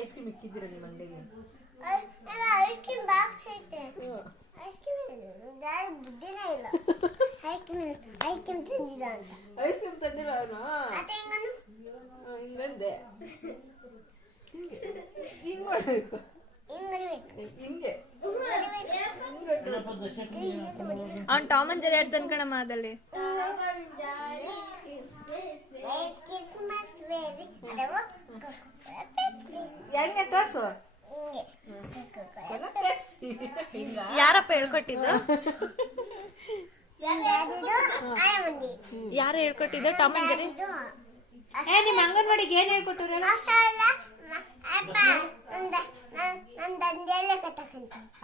Ice cream ಇಕ್ಕಿದ್ದೀರಾ ನಿಮ್ಮ ಅಂಗಡಿಗೆ? Ice cream box ಐತೆ. ಐಸ್ ಕ್ರೀಮ್ ಯಾರು ಬುದ್ಧಿನೇ ಇಲ್ಲ. ಐಸ್ ಕ್ರೀಮ್ ತಂದಿಲ್ಲ ಅಂತ. ಐಸ್ ಕ್ರೀಮ್ ತಂದಿಲ್ಲ ಅವನು. ಅದೇ ಹೆಂಗನು ಹಿಂಗಂದೆ. ಹಿಂಗ್ ಮಾಡಬೇಕು. ಹಿಂಗೆ ಅವ್ನು ಟಾಮ್ ಅಂಡ್ ಜೆರಿ ಆಡ್ತಾನೆ ಕಣಮ್ಮ ಅದಲ್ಲಿ. ಹೆಂಗೆ ತೋರ್ಸು. ಯಾರಪ್ಪ ಹೇಳ್ಕೊಟ್ಟಿದ್ದು? ಯಾರು ಹೇಳ್ಕೊಟ್ಟಿದ್ದು ಟಾಮ್ ಅಂಡ್ ಜೆರಿ? ನಿಮ್ಮ ಅಂಗನವಾಡಿಗೆ ಏನ್ ಹೇಳ್ಕೊಟ್ಟವ್ರೆ?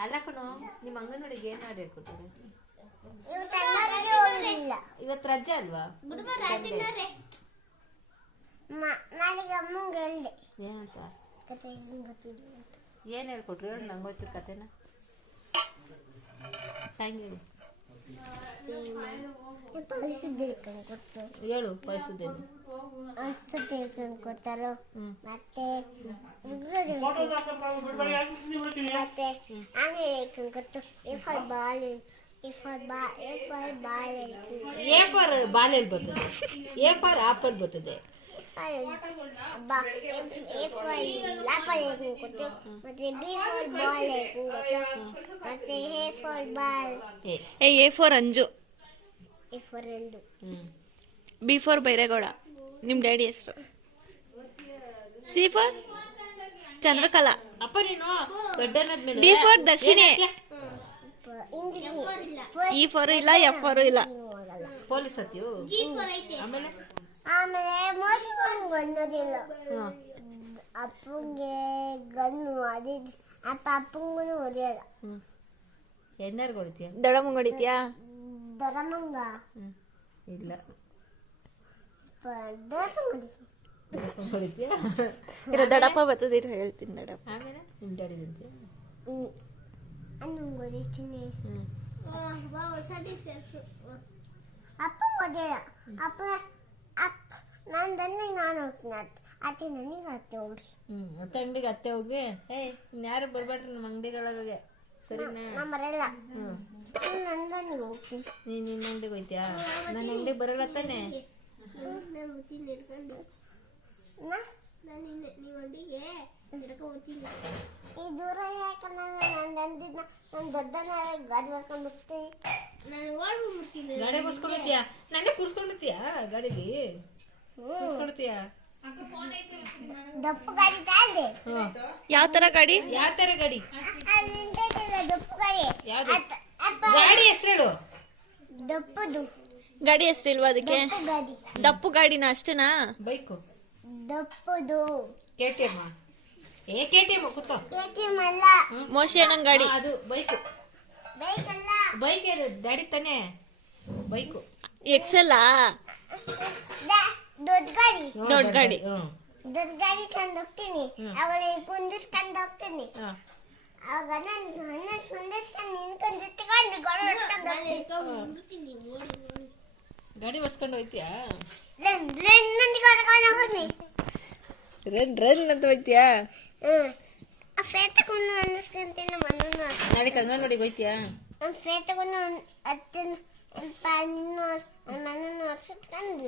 ಅಲ್ಲ ಕಣೋ, ನಿಮ್ಮ ಅಂಗನವಾಡಿಗೆ ಏನ್ ಹಾಡು ಹೇಳ್ಕೊಟ್ಟವ್ರೆ? ಇವತ್ತು ರಜೆ ಅಲ್ವಾ? ಏನಂತ ಏನ್ ಹೇಳ್ಕೊಟ್ರು ಹೇಳು, ನಂಗೆ ಗೊತ್ತಿರೋ ಕತೆನ ಸಾಯಂಕಾಲ ಹೇಳು. ಪಾಯಿಸೋದೇನು ಕೊಟ್ಟಾರೋ ಮತ್ತೆ ಆಮೇಲೆ ಕೊಟ್ಟು ಎ ಫಾರ್ ಬಾಲೆಲ್ ಬರ್ತದೆ, ಎ ಫಾರ್ ಆಪಲ್ ಬರ್ತದೆ. A for Anju, B for Byregowda ನಿಮ್ ಡ್ಯಾಡಿ ಹೆಸರು, ಸಿ ಫಾರ್ ಚಂದ್ರಕಲಾ, ಅಪ್ಪ ನೀನು ದೊಡ್ಡನಾದ್ಮೇಲೆ D for Darshini, E for ಇಲ್ಲ, ಎಫ್ ಫಾರ್ ಇಲ್ಲ. ಪೊಲೀಸ್ ಹತ್ತೀವು. ಆಮೇಲೆ ಅನ್ನೋದಿಲ್ಲ ಅಪ್ಪಂಗೆ ಗನ್ನು ಅಪ್ಪಂಗೂ ಹೊಡೆಯಲ್ಲ. ಎನ್ನಾರು ಹೊಡಿತೀಯ? ದೊಡಮಂಗ್ ಹೊಡಿತೀಯಾ? ದೊಡಮಂಗ ಇಲ್ಲ ಹೊಡಿತೀಯ. ಇರೋ ದೊಡ್ಡಪ್ಪ ಬರ್ತದಿರ ಹೇಳ್ತೀನಿ. ದೊಡ್ಡಪ್ಪ ಆಮೇಲೆ ನಿಮ್ ಡ್ಯಾಡಿ ಹೊಡಿತೀಯ? ಹೊಡಿತೀನಿ. ಅಪ್ಪ ಹೊಡೆಯಲ್ಲ. ಅಪ್ಪ ನಾನು ತಂದೆ ನಾನು ಹೋಗ್ತೀನಿ. ಅತ್ತೆ ನನಗೆ ಅತ್ತೆ ಹೋಗ್ರಿ. ಮತ್ತೆ ಅಂಗಡಿಗೆ ಅತ್ತೆ ಹೋಗಿ ಯಾರು ಬರ್ಬೇಡ್ರಿ ನಮ್ಮ ಅಂಗಡಿಗಳೊಳಗೆ, ಸರಿನಾ? ನಾನು ಬರಲ್ಲ. ನನ್ಗೆ ಹೋಗ್ತೀನಿ. ನೀನ್ ನಿನ್ನ ಅಂಗಡಿಗೆ ಹೋಯ್ತೀಯಾ? ನನ್ನ ಅಂಗಡಿಗೆ ಬರಲ್ಲ ತಾನೆ? ಈ ದೂರ ಯಾಕಂದ್ರೆ ನಾನು ಅಂದಿದ್ನ ನಾನು ದೊಡ್ಡನ ಗಾಡಿ ಬರ್ಕೊಂಡು ಹೋಗ್ತೀನಿ. ನಾನು ಓಡ್ಬಿಡ್ತೀನಿ. ಗಾಡಿ ಬರ್ಸ್ಕೊಂಡಿರ್ತೀಯಾ? ನನ್ನೇ ಕೂರ್ಸ್ಕೊಂಡಿರ್ತೀಯಾ ಗಾಡಿಲಿ? ಕೂರ್ಸ್ಕೊಡ್ತೀಯಾ? ದಪ್ಪು ಗಾಡಿ ತಾಂಡೆ. ಯಾವ ತರ ಗಾಡಿ? ಯಾವ ತರ ಗಾಡಿ? ದಪ್ಪು ಗಾಡಿ. ಯಾವ್ದು ಗಾಡಿ ಹೆಸರು ಹೇಳು? ದಪ್ಪದು ಗಾಡಿ ಹೆಸರು ಇಲ್ವಾ ಅದಕ್ಕೆ? ಗಾಡಿ. ದಪ್ಪು ಗಾಡಿನ ಅಷ್ಟೇನಾ? ಬೈಕು ದಪ್ಪದು KTM. KTM ಕೂತ್ಕೋ. KTM ಅಲ್ಲ, ಮೋಶಿ ಅಣ್ಣನ್ ಗಾಡಿ. ಅದು ಬೈಕು. ಬೈಕ್ ಅಲ್ಲ. ಬೈಕ್ ಅದು ಗಾಡಿ ತಾನೆ ಬೈಕು. ಎಕ್ಸೆಲ್ ದೊಡ್ಡ ಗಾಡಿ. ದೊಡ್ಡ ಗಾಡಿ. ದೊಡ್ಡ ಗಾಡಿ ತಂದು ಹೋಗ್ತೀನಿ. ಅವಳಿಗೆ ಕುಂದಿಸ್ಕೊಂಡು ಹೋಗ್ತೀನಿ. ಆಗ ನಾನು ಕುಂದಿಸ್ಕೊಂಡು ನಿನ್ಕೊಂಡು ಜೊತೆಕೊಂಡು ಗಾಡಿ ಬರ್ಸ್ಕೊಂಡು ಹೋಯ್ತೀಯಾ? ರನ್ ರನ್ ಅಂತ ಹೋಯ್ತೀಯಾ? ಫೇರ್ ತಗೊಂಡು ಅನ್ನಿಸ್ಕೊಂತೀನಿ. ಮಣ್ಣನ್ನು ನಾಳೆ ಅಂಗನವಾಡಿಗೆ ಹೋಯ್ತೀಯಾ? ಫೇರ್ ತಗೊಂಡು ಮಣ್ಣನ್ನು ಹೊರ್ಸ್ಕೊಂಡು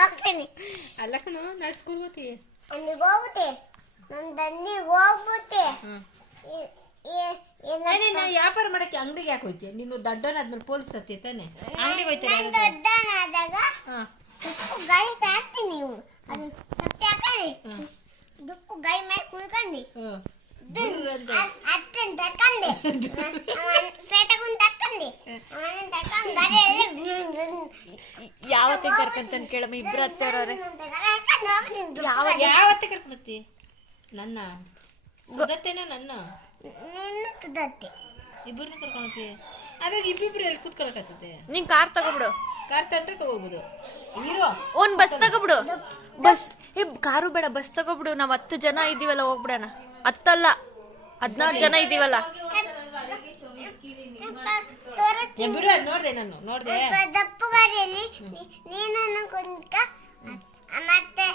ಹೋಗ್ತೀನಿ. ಅಲ್ಲ ಕಣೋ, ನಾಳೆ ಸ್ಕೂಲ್ ಹೋಗ್ತೀವಿ. ಅಲ್ಲಿಗೆ ಹೋಗುತ್ತೆ. ನನ್ನ ದಂಡಿಗೆ ಹೋಗ್ಬಿಟ್ಟೆ. ನೀನು ವ್ಯಾಪಾರ ಮಾಡಕ್ಕೆ ಅಂಗಡಿಗೆ ಯಾಕೆ ಹೋಯ್ತೀಯ? ನೀನು ದೊಡ್ಡನಾದ್ಮೇಲೆ ಪೊಲೀಸ್ ಹತ್ತಿ ತಾನೆ ಅಂಗಡಿಗೆ ಹೋಯ್ತೀಯ? ದೊಡ್ಡನಾದಾಗ ದುಪ್ಪು ಗಾಡಿ ತಾಕ್ತೀನಿ. ನೀವು ಅದು ಸತ್ಯ ಹಾಕಿ ದುಪ್ಪು ಗಾಡಿ ಮೇಲೆ ಕುಳ್ಕೊಂಡು ಅತ್ತನ್ ತಕ್ಕಂಡೆ ಫೇಟಗೊಂಡು ತಕ್ಕಂಡೆ ತಕ್ಕಂಡು ಗಾಡಿಯಲ್ಲಿ ಯಾವತ್ತೇ ಕರ್ಕಂತಾನೆ ಕೇಳಮ್ಮ. ಇಬ್ರು ಹತ್ತವ್ರವ್ರೆ. ಯಾವತ್ತೆ ಕರ್ಕೊಂಡ್ಬತ್ತಿ? ನನ್ನ ಸುದತ್ತೇನೋ ನನ್ನ ನಿನ್ನ ತುದತ್ತೆ ಇಬ್ಬರನ್ನ ಕರ್ಕೊಂಡ್ಬತ್ತಿ. ಅದ್ರಾಗ ಇಬ್ಬಿಬ್ರು ಎಲ್ಲಿ ಕೂತ್ಕೊಳಕತ್ತದೆ? ನೀನ್ ಕಾರ್ ತಗೋಬಿಡು. ಕಾರ್ ತಗೊಂಡ್ರೆ ಹೋಗ್ಬೋದು. ಹೀರೋ ಒಂದ್ ಬಸ್ ತಗೋಬಿಡು. ಬಸ್ ಕಾರು ಬೇಡ, ಬಸ್ ತಗೋಬಿಡು. ನಾವ್ 10 ಜನ ಇದೀವಲ್ಲ, ಹೋಗ್ಬಿಡೋಣ. 10 ಅಲ್ಲ 16 ಜನ ಇದೀವಲ್ಲ. ಬಿಡು ಅದ್ ನೋಡ್ದೆ ನಾನು ನೋಡ್ದೆ ದಪ್ಪು ಗಾಡಿಯಲ್ಲಿ ನೀನನ್ನು ಕುಂತ ಮತ್ತೆ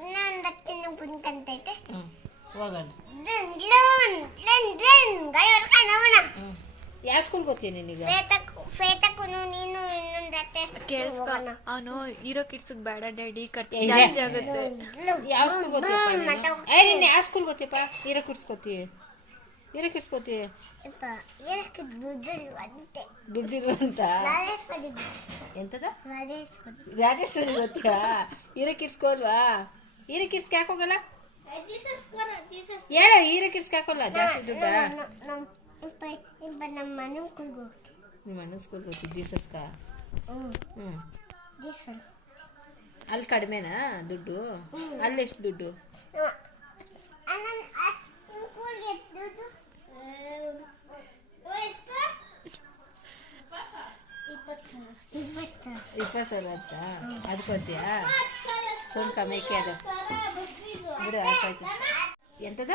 ಇನ್ನೊಂದು ಹತ್ತಿನ ಕುಂತಂತೈತೆ ಹೋಗೋಣ ಗಾಡಿ ಹೊರ್ಕೊಂಡು ಹೋಗೋಣ. ಯಾವ ಸ್ಕೂಲ್ ಗೊತ್ತೀಯ ನಿನಗೆ ಶ್ವೇತಕ್ಕೂನು ನೀನು ಇನ್ನೊಂದು ಹತ್ತೆ ಕೇಳಿಸ್ಕೊ ಅವನು ಹೀರೋ ಕಿಡ್ಸ್ ಬೇಡ ಡ್ಯಾಡಿ ಖರ್ಚು ಜಾಸ್ತಿ ಆಗುತ್ತೆ. ಯಾವ ಸ್ಕೂಲ್ ಗೊತ್ತಿಯಪ್ಪ ಏ ನೀನು ಯಾವ ಸ್ಕೂಲ್ ಗೊತ್ತಿಯಪ್ಪ ಹೀರೋ ಕಿಡ್ಸ್ ಗೊತ್ತೀಯ ದುಡ್ಡಿರು ಅಂತ ಎಂತದ ರಾಜೇಶ್ವರಿ ಗೊತ್ತಿಯಾ ಹೀರೋ ಕಿಡ್ಸ್ಗೆ ಹೋಲ್ವಾ ಹೀರೋ ಕಿಡ್ಸ್ಗೆ ಯಾಕೆ ಹೋಗಲ್ಲ ಹೇಳ ಹೀರೋ ಕಿಡ್ಸ್ಗೆ ಹಾಕೋಲ್ಲ ಜಾಸ್ತಿ ದುಡ್ಡ ನಮ್ಮ ಮನೆ ನಿಮ್ಮ ಅಣ್ಣ ಸ್ಕೂಲ್ ಗೊತ್ತಿ ಜೀಸಸ್ಕ ಅಲ್ಲಿ ಕಡಿಮೆನಾ ದುಡ್ಡು ಅಲ್ಲಿ ಎಷ್ಟು ದುಡ್ಡು $20,000 ಅಂತ ಅದು ಕೊಡ್ತೀಯಾ ಸುಮ್ ಕಮ್ಮಿಕೆ ಅದು ಬಿಡು ಆಯ್ತಾಯ್ತು ಎಂತದ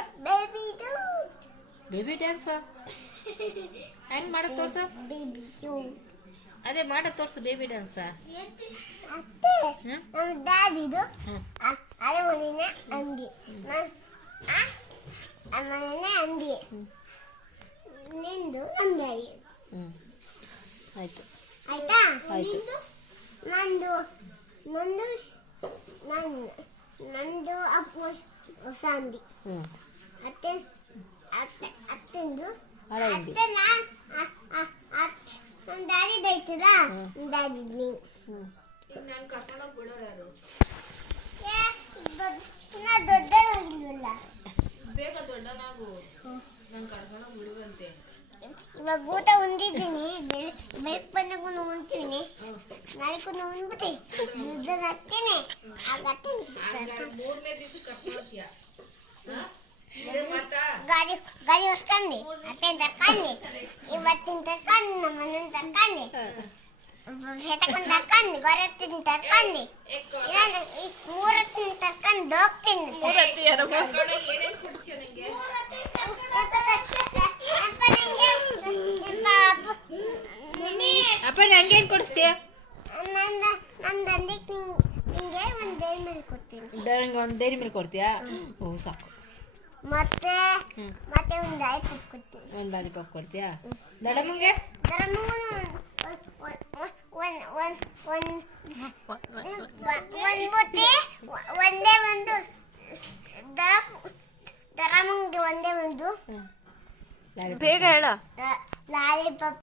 ಬೇಬಿ ಡ್ಯಾನ್ಸ್ ಹೆಂಗ್ ಮಾಡೋದು ತೋರ್ಸು ಅದೇ ಮಾಡೋದು ತೋರ್ಸು ಬೇಬಿ ಡ್ಯಾನ್ಸ್ ನಮ್ಮ ಡ್ಯಾಡಿದು ಅರಮನೆನೇ ಅಂಗಿ ಅರಮನೆನೇ ಅಂಗಿ ನಿಂದು ಅಂಗಿ ಆಯ್ತು ಆಯ್ತಾ ಆಯ್ತು ನಂದು ನಂದು ನಂದು ಅಪ್ಪ ಹೊಸ ಅಂಗಿ ಅತ್ತೆ ಅತ್ತೆ ಅತ್ತೆಂದು ಹಳೆ ಹಿಂಡಿ ಅತ್ತೆ ನಮ್ಮ ಡ್ಯಾಡಿ ದೈತದ ಡ್ಯಾಡಿ ನೀನು ನಾನು ಕರ್ಕೊಂಡೋಗಿ ಬಿಡೋರು ಯಾರು ದೊಡ್ಡ ಹೋಗಿಲ್ವಲ್ಲ ಬೇಗ ದೊಡ್ಡನಾಗು ನಾನು ಕರ್ಕೊಂಡೋಗಿ ಬಿಡುವಂತೆ ಇವಾಗ ಊಟ ಉಂಡಿದ್ದೀನಿ ಬೆಳಕ್ ಬಂದಾಗೂ ಉಣ್ತೀನಿ ನಾಳೆಗೂ ಉಣ್ಬಿಟ್ಟು ಇದನ್ನ ಹತ್ತೀನಿ ಆಗ ಮೂರನೇ ದಿವಸ ಕರ್ಕೊಂಡ್ತೀಯ ಗಾಡಿ ಗಾಡಿ ಹೊಸ್ಕೊಂಡಿ ಅತ್ತೆ ತರ್ಕೊಂಡಿ ಇವತ್ತಿನ ತರ್ಕೊಂಡು ನಮ್ಮ ಮನೆಯಿಂದ ತರ್ಕೊಂಡಿ ತಕೊಂಡ್ ತರ್ಕೊಂಡಿ ಗೊರತ್ತಿನ ತರ್ಕೊಂಡಿ ಮೂರತ್ತಿನ ತರ್ಕೊಂಡು ಹೋಗ್ತೀನಿ ಅಪ್ಪ ನಂಗೇನ್ ಕೊಡಿಸ್ತೀಯ ನನ್ನ ನಿಂಗೆ ಒಂದು ಡೈರಿ ಮೇಲೆ ಕೊಡ್ತೀನಿ ಒಂದು ಡೈರಿ ಮಿಲ್ಕ್ ಕೊಡ್ತೀಯಾ ಓ ಸಾಕು ಮತ್ತೆ ಮತ್ತೆ ಒಂದು ಲಾಲಿಪಾಪ್ ಕೊಡ್ತೀನಿ ಒಂದು ಲಾಲಿಪಾಪ್ ಕೊಡ್ತೀಯಾ ದಡಮ್ಮಂಗೆ ಒಂದೇ ಒಂದು ದರಮಂಗೆ ಒಂದೇ ಒಂದು ಬೇಗ ಹೇಳ ಲಾಲಿಪಾಪ್